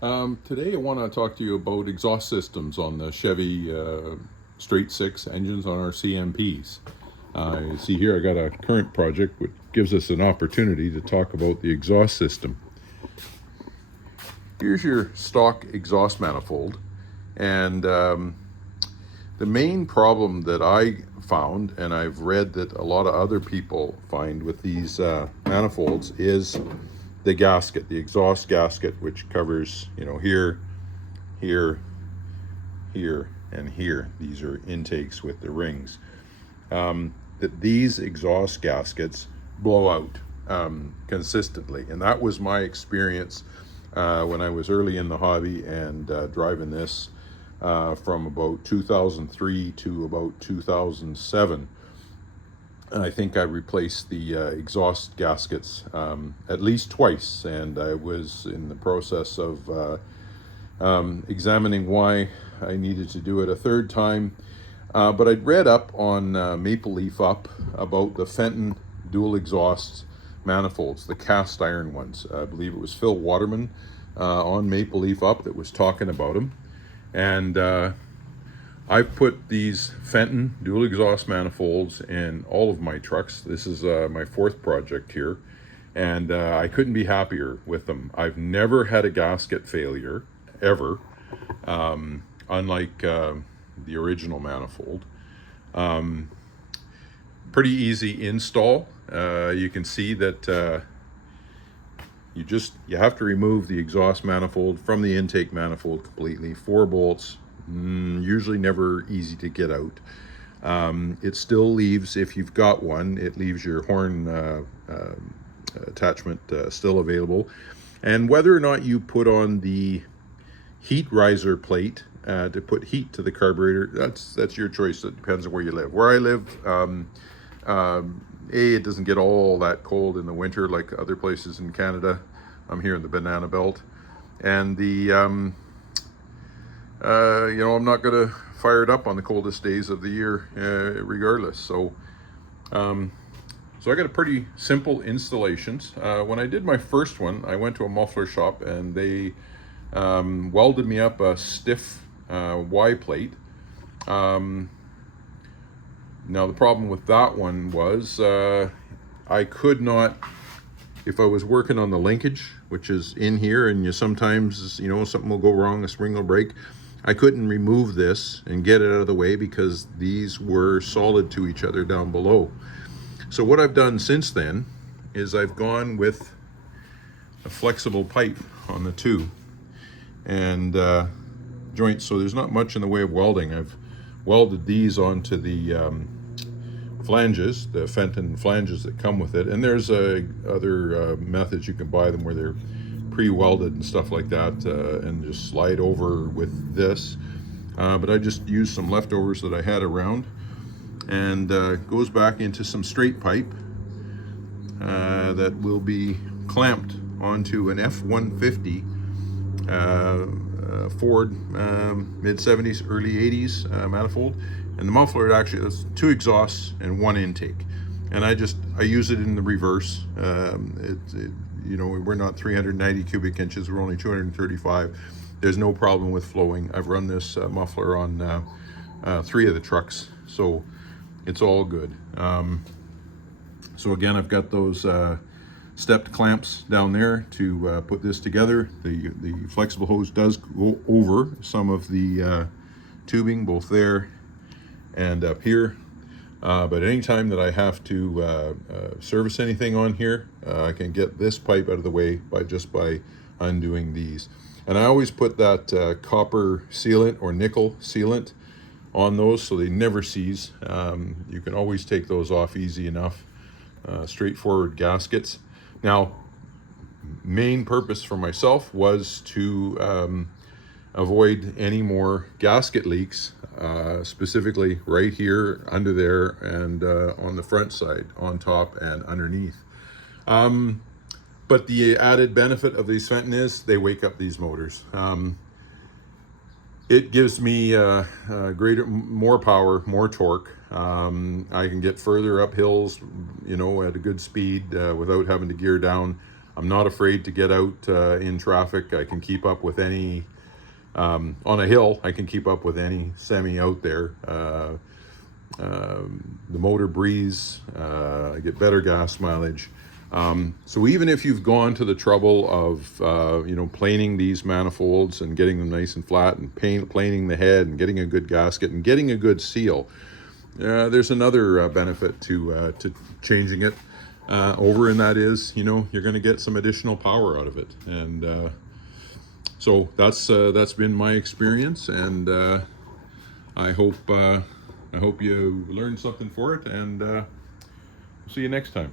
Today I want to talk to you about exhaust systems on the Chevy straight six engines on our CMPs. You see here I got a current project which gives us an opportunity to talk about the exhaust system. Here's your stock exhaust manifold, and the main problem that I found, and I've read that a lot of other people find with these manifolds, is the gasket, the exhaust gasket, which covers, here, here, here, and here. These are intakes with the rings. That these exhaust gaskets blow out consistently, and that was my experience when I was early in the hobby and driving this from about 2003 to about 2007. And I think I replaced the exhaust gaskets at least twice, and I was in the process of examining why I needed to do it a third time. But I'd read up on Maple Leaf Up about the Fenton dual exhaust manifolds, the cast iron ones. I believe it was Phil Waterman on Maple Leaf Up that was talking about them. And I've put these Fenton dual exhaust manifolds in all of my trucks. This is my fourth project here, and I couldn't be happier with them. I've never had a gasket failure, ever, unlike the original manifold. Pretty easy install. You can see that you have to remove the exhaust manifold from the intake manifold completely. 4 bolts, usually never easy to get out. It still leaves, if you've got one, it leaves your horn attachment still available. And whether or not you put on the heat riser plate to put heat to the carburetor, that's your choice. It depends on where you live. Where I live, it doesn't get all that cold in the winter like other places in Canada. I'm here in the Banana Belt, and the I'm not going to fire it up on the coldest days of the year, regardless. So I got a pretty simple installations. When I did my first one, I went to a muffler shop and they welded me up a stiff Y plate. Now the problem with that one was I could not, if I was working on the linkage, which is in here, and sometimes something will go wrong, a spring will break, I couldn't remove this and get it out of the way because these were solid to each other down below. So what I've done since then is I've gone with a flexible pipe on the two and joints, so there's not much in the way of welding. I've welded these onto the flanges, the Fenton flanges that come with it, and there's other methods you can buy them where they're pre-welded and stuff like that, and just slide over with this. But I just used some leftovers that I had around, and goes back into some straight pipe that will be clamped onto an F-150 Ford mid-70s, early 80s mynifold. And the muffler, that's 2 exhausts and 1 intake. And I use it in the reverse. We're not 390 cubic inches, we're only 235. There's no problem with flowing. I've run this muffler on 3 of the trucks, so it's all good. So again, I've got those stepped clamps down there to put this together. The flexible hose does go over some of the tubing, both there and up here. But anytime that I have to service anything on here, I can get this pipe out of the way by undoing these. And I always put that copper sealant or nickel sealant on those so they never seize. You can always take those off easy enough. Straightforward gaskets. Now, main purpose for myself was to avoid any more gasket leaks, specifically right here, under there, and on the front side, on top and underneath. But the added benefit of these Fenton is they wake up these motors. It gives me more power, more torque. I can get further up hills, at a good speed without having to gear down. I'm not afraid to get out in traffic. I can keep up with any, on a hill, I can keep up with any semi out there. The motor breathes, I get better gas mileage. So even if you've gone to the trouble of, you know, planing these manifolds and getting them nice and flat and planing the head and getting a good gasket and getting a good seal, there's another benefit to changing it over, and that is, you know, you're going to get some additional power out of it. And so that's been my experience, and I hope you learned something for it, and see you next time.